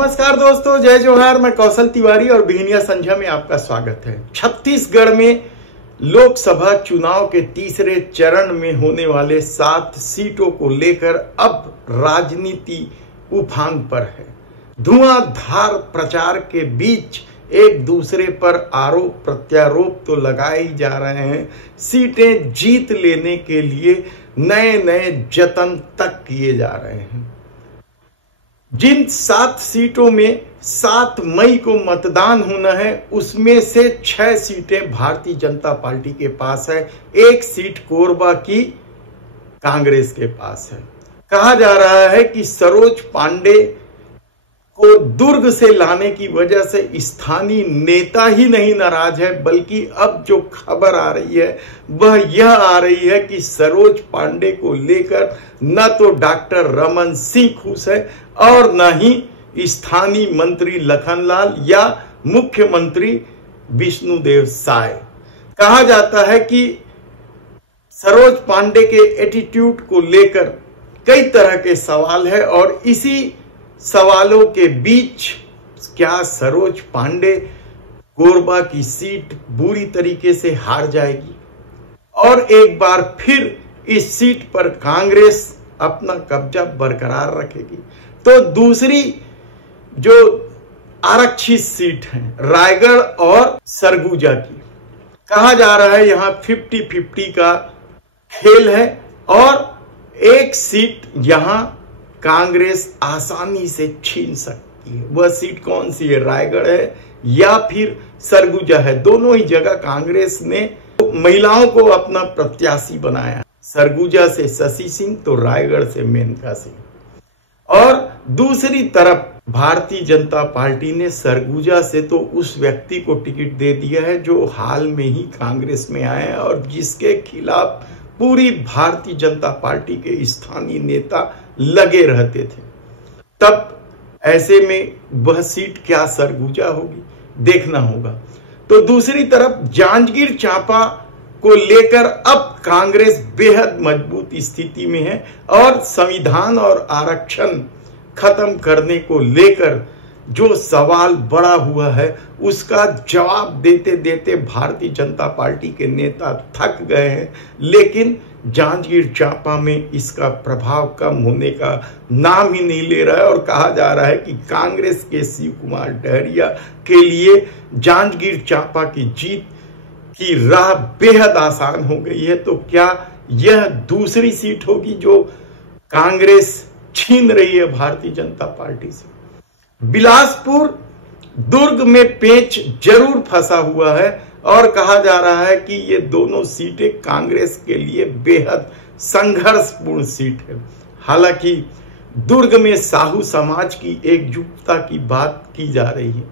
नमस्कार दोस्तों, जय जोहार। मैं कौशल तिवारी और बिहनिया संझा में आपका स्वागत है। छत्तीसगढ़ में लोकसभा चुनाव के तीसरे चरण में होने वाले 7 सीटों को लेकर अब राजनीति उफान पर है। धुआंधार प्रचार के बीच एक दूसरे पर आरोप प्रत्यारोप तो लगाए ही जा रहे हैं। सीटें जीत लेने के लिए नए नए जतन तक किए जा रहे हैं। जिन 7 सीटों में 7 मई को मतदान होना है, उसमें से 6 सीटें भारतीय जनता पार्टी के पास है। 1 सीट कोरबा की कांग्रेस के पास है। कहा जा रहा है कि सरोज पांडे को दुर्ग से लाने की वजह से स्थानीय नेता ही नहीं नाराज है, बल्कि अब जो खबर आ रही है वह यह आ रही है कि सरोज पांडे को लेकर न तो डॉक्टर रमन सिंह खुश है और न ही स्थानीय मंत्री लखनलाल या मुख्यमंत्री विष्णुदेव साय। कहा जाता है कि सरोज पांडे के एटीट्यूड को लेकर कई तरह के सवाल है और इसी सवालों के बीच क्या सरोज पांडे कोरबा की सीट बुरी तरीके से हार जाएगी और एक बार फिर इस सीट पर कांग्रेस अपना कब्जा बरकरार रखेगी। तो दूसरी जो आरक्षित सीट है रायगढ़ और सरगुजा की, कहा जा रहा है यहां 50-50 का खेल है और 1 सीट यहां कांग्रेस आसानी से छीन सकती है। वह सीट कौन सी है? रायगढ़ है या फिर सरगुजा है। दोनों ही जगह कांग्रेस ने महिलाओं को अपना प्रत्याशी बनाया। सरगुजा से शशि सिंह तो रायगढ़ से मेनका सिंह। और दूसरी तरफ भारतीय जनता पार्टी ने सरगुजा से तो उस व्यक्ति को टिकट दे दिया है जो हाल में ही कांग्रेस में आए हैं और जिसके खिलाफ पूरी भारतीय जनता पार्टी के स्थानीय नेता लगे रहते थे। तब ऐसे में वह सीट क्या सरगुजा होगी, देखना होगा। तो दूसरी तरफ जांजगीर चांपा को लेकर अब कांग्रेस बेहद मजबूत स्थिति में है और संविधान और आरक्षण खत्म करने को लेकर जो सवाल बड़ा हुआ है उसका जवाब देते देते भारतीय जनता पार्टी के नेता थक गए हैं। लेकिन जांजगीर चांपा में इसका प्रभाव कम होने का नाम ही नहीं ले रहा है और कहा जा रहा है कि कांग्रेस के शिव कुमार डहरिया के लिए जांजगीर चांपा की जीत की राह बेहद आसान हो गई है। तो क्या यह दूसरी सीट होगी जो कांग्रेस छीन रही है भारतीय जनता पार्टी से? बिलासपुर दुर्ग में पेच जरूर फंसा हुआ है और कहा जा रहा है कि ये दोनों सीटें कांग्रेस के लिए बेहद संघर्षपूर्ण सीट है। हालांकि दुर्ग में साहू समाज की एकजुटता की बात की जा रही है,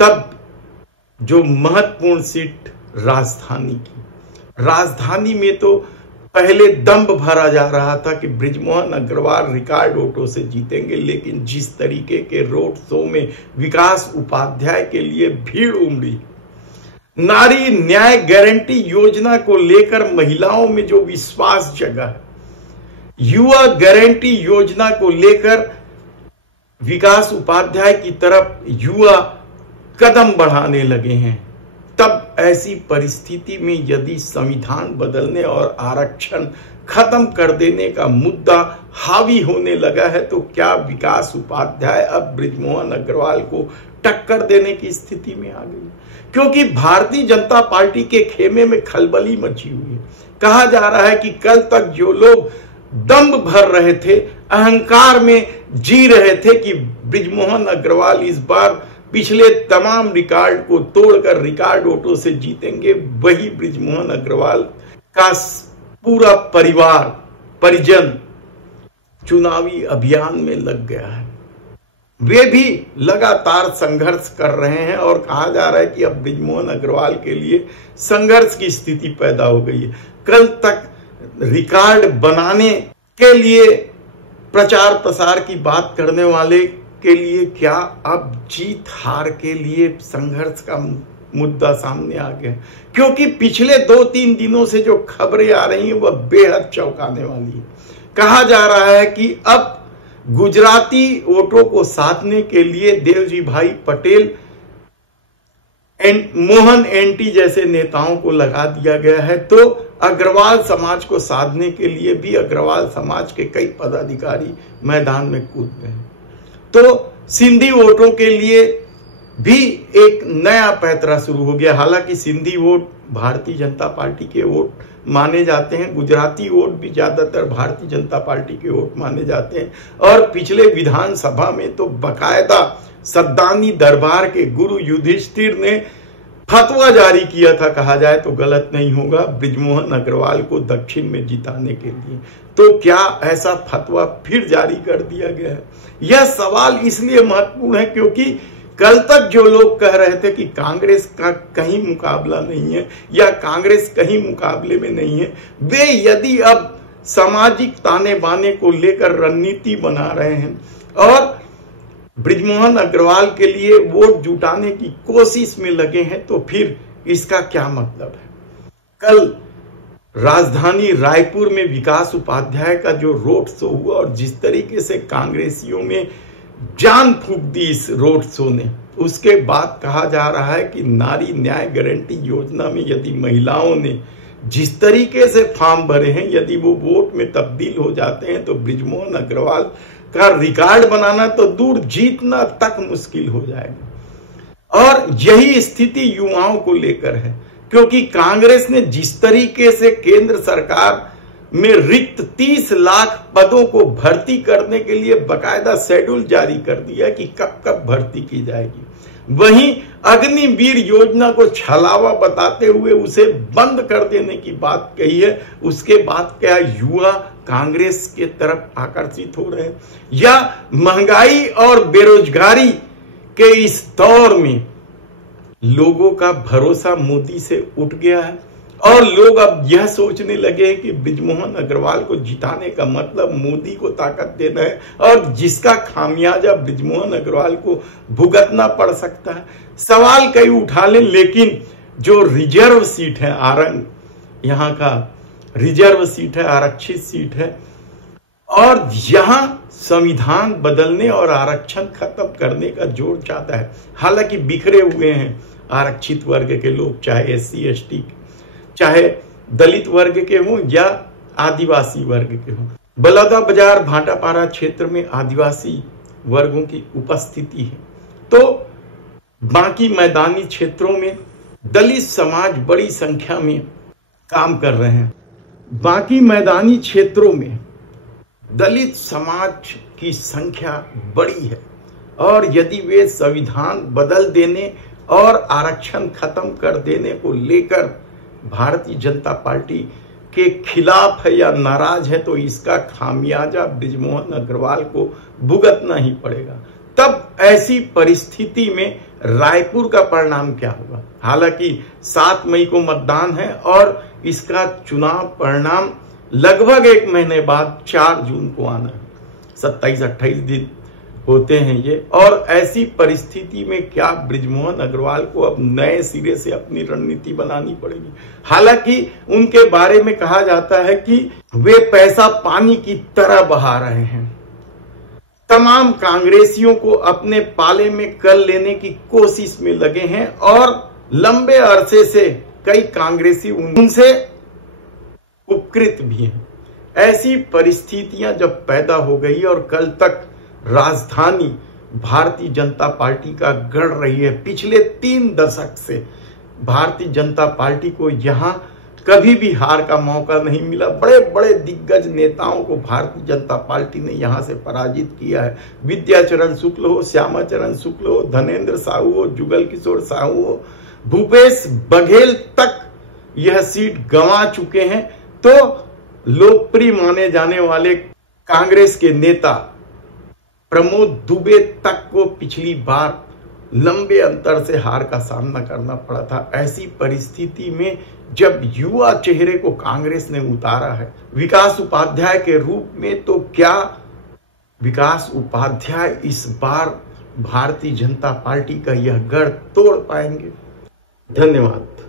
तब जो महत्वपूर्ण सीट राजधानी में तो पहले दंभ भरा जा रहा था कि बृजमोहन अग्रवाल रिकॉर्ड वोटों से जीतेंगे, लेकिन जिस तरीके के रोड शो में विकास उपाध्याय के लिए भीड़ उमड़ी, नारी न्याय गारंटी योजना को लेकर महिलाओं में जो विश्वास जगा है, युवा गारंटी योजना को लेकर विकास उपाध्याय की तरफ युवा कदम बढ़ाने लगे हैं, तब ऐसी परिस्थिति में यदि संविधान बदलने और आरक्षण खत्म कर देने का मुद्दा हावी होने लगा है तो क्या विकास उपाध्याय अब बृजमोहन अग्रवाल को टक्कर देने की स्थिति में आ गई? क्योंकि भारतीय जनता पार्टी के खेमे में खलबली मची हुई है। कहा जा रहा है कि कल तक जो लोग दंभ भर रहे थे, अहंकार में जी रहे थे कि बृजमोहन अग्रवाल इस बार पिछले तमाम रिकॉर्ड को तोड़कर रिकॉर्ड वोटों से जीतेंगे, वही बृजमोहन अग्रवाल का पूरा परिजन चुनावी अभियान में लग गया है। वे भी लगातार संघर्ष कर रहे हैं और कहा जा रहा है कि अब बृजमोहन अग्रवाल के लिए संघर्ष की स्थिति पैदा हो गई है। कल तक रिकॉर्ड बनाने के लिए प्रचार प्रसार की बात करने वाले के लिए क्या अब जीत हार के लिए संघर्ष का मुद्दा सामने आ गया? क्योंकि पिछले 2-3 दिनों से जो खबरें आ रही हैं वह बेहद चौंकाने वाली है। कहा जा रहा है कि अब गुजराती वोटों को साधने के लिए देवजी भाई पटेल, मोहन एंटी जैसे नेताओं को लगा दिया गया है। तो अग्रवाल समाज को साधने के लिए भी अग्रवाल समाज के कई पदाधिकारी मैदान में कूद गए। तो सिंधी वोटों के लिए भी एक नया पैंतरा शुरू हो गया। हालांकि सिंधी वोट भारतीय जनता पार्टी के वोट माने जाते हैं, गुजराती वोट भी ज्यादातर भारतीय जनता पार्टी के वोट माने जाते हैं। और पिछले विधानसभा में तो बकायदा सद्दानी दरबार के गुरु युधिष्ठिर ने फतवा जारी किया था, कहा जाए तो गलत नहीं होगा, बृजमोहन अग्रवाल को दक्षिण में जिताने के लिए। तो क्या ऐसा फतवा फिर जारी कर दिया गया है? यह सवाल इसलिए महत्वपूर्ण है क्योंकि कल तक जो लोग कह रहे थे कि कांग्रेस का कहीं मुकाबला नहीं है या कांग्रेस कहीं मुकाबले में नहीं है, वे यदि अब सामाजिक ताने बाने को लेकर रणनीति बना रहे हैं और बृजमोहन अग्रवाल के लिए वोट जुटाने की कोशिश में लगे हैं, तो फिर इसका क्या मतलब है? कल राजधानी रायपुर में विकास उपाध्याय का जो रोड शो हुआ और जिस तरीके से कांग्रेसियों में जान फूंक दी इस रोड शो ने, उसके बाद कहा जा रहा है कि नारी न्याय गारंटी योजना में यदि महिलाओं ने जिस तरीके से फॉर्म भरे हैं, यदि वो वोट में तब्दील हो जाते हैं तो बृजमोहन अग्रवाल का रिकॉर्ड बनाना तो दूर, जीतना तक मुश्किल हो जाएगा। और यही स्थिति युवाओं को लेकर है क्योंकि कांग्रेस ने जिस तरीके से केंद्र सरकार में रिक्त 30 लाख पदों को भर्ती करने के लिए बकायदा शेड्यूल जारी कर दिया कि कब कब भर्ती की जाएगी, वहीं अग्निवीर योजना को छलावा बताते हुए उसे बंद कर देने की बात कही है। उसके बाद क्या युवा कांग्रेस के तरफ आकर्षित हो रहे हैं? या महंगाई और बेरोजगारी के इस दौर में लोगों का भरोसा मोदी से उठ गया है और लोग अब यह सोचने लगे हैं कि बृजमोहन अग्रवाल को जिताने का मतलब मोदी को ताकत देना है और जिसका खामियाजा बृजमोहन अग्रवाल को भुगतना पड़ सकता है। सवाल कई उठा लें, लेकिन जो रिजर्व सीट है आरंग, यहाँ का रिजर्व सीट है, आरक्षित सीट है और यहां संविधान बदलने और आरक्षण खत्म करने का जोर चाहता है। हालांकि बिखरे हुए हैं आरक्षित वर्ग के लोग, चाहे SC ST, चाहे दलित वर्ग के हों या आदिवासी वर्ग के हों। बलौदा बाजार भाटापारा क्षेत्र में आदिवासी वर्गों की उपस्थिति है, तो बाकी मैदानी क्षेत्रों में दलित समाज बड़ी संख्या में काम कर रहे हैं। बाकी मैदानी क्षेत्रों में दलित समाज की संख्या बड़ी है और यदि वे संविधान बदल देने और आरक्षण खत्म कर देने को लेकर भारतीय जनता पार्टी के खिलाफ है या नाराज है, तो इसका खामियाजा बृजमोहन अग्रवाल को भुगतना ही पड़ेगा। तब ऐसी परिस्थिति में रायपुर का परिणाम क्या होगा? हालांकि 7 मई को मतदान है और इसका चुनाव परिणाम लगभग 1 महीने बाद 4 जून को आना है। 27-28 दिन होते हैं ये। और ऐसी परिस्थिति में क्या बृजमोहन अग्रवाल को अब नए सिरे से अपनी रणनीति बनानी पड़ेगी? हालांकि उनके बारे में कहा जाता है कि वे पैसा पानी की तरह बहा रहे हैं, तमाम कांग्रेसियों को अपने पाले में कर लेने की कोशिश में लगे हैं और लंबे अरसे से कई कांग्रेसी उनसे उपकृत भी हैं। ऐसी परिस्थितियां जब पैदा हो गई और कल तक राजधानी भारतीय जनता पार्टी का गढ़ रही है, पिछले 3 दशक से भारतीय जनता पार्टी को यहां कभी भी हार का मौका नहीं मिला। बड़े बड़े दिग्गज नेताओं को भारतीय जनता पार्टी ने यहां से पराजित किया है। विद्याचरण शुक्ल हो, श्यामाचरण शुक्ल हो, धनेन्द्र साहू हो, जुगल किशोर साहू हो, भूपेश बघेल तक यह सीट गंवा चुके हैं। तो लोकप्रिय माने जाने वाले कांग्रेस के नेता प्रमोद दुबे तक को पिछली बार लंबे अंतर से हार का सामना करना पड़ा था। ऐसी परिस्थिति में जब युवा चेहरे को कांग्रेस ने उतारा है विकास उपाध्याय के रूप में, तो क्या विकास उपाध्याय इस बार भारतीय जनता पार्टी का यह गढ़ तोड़ पाएंगे? धन्यवाद।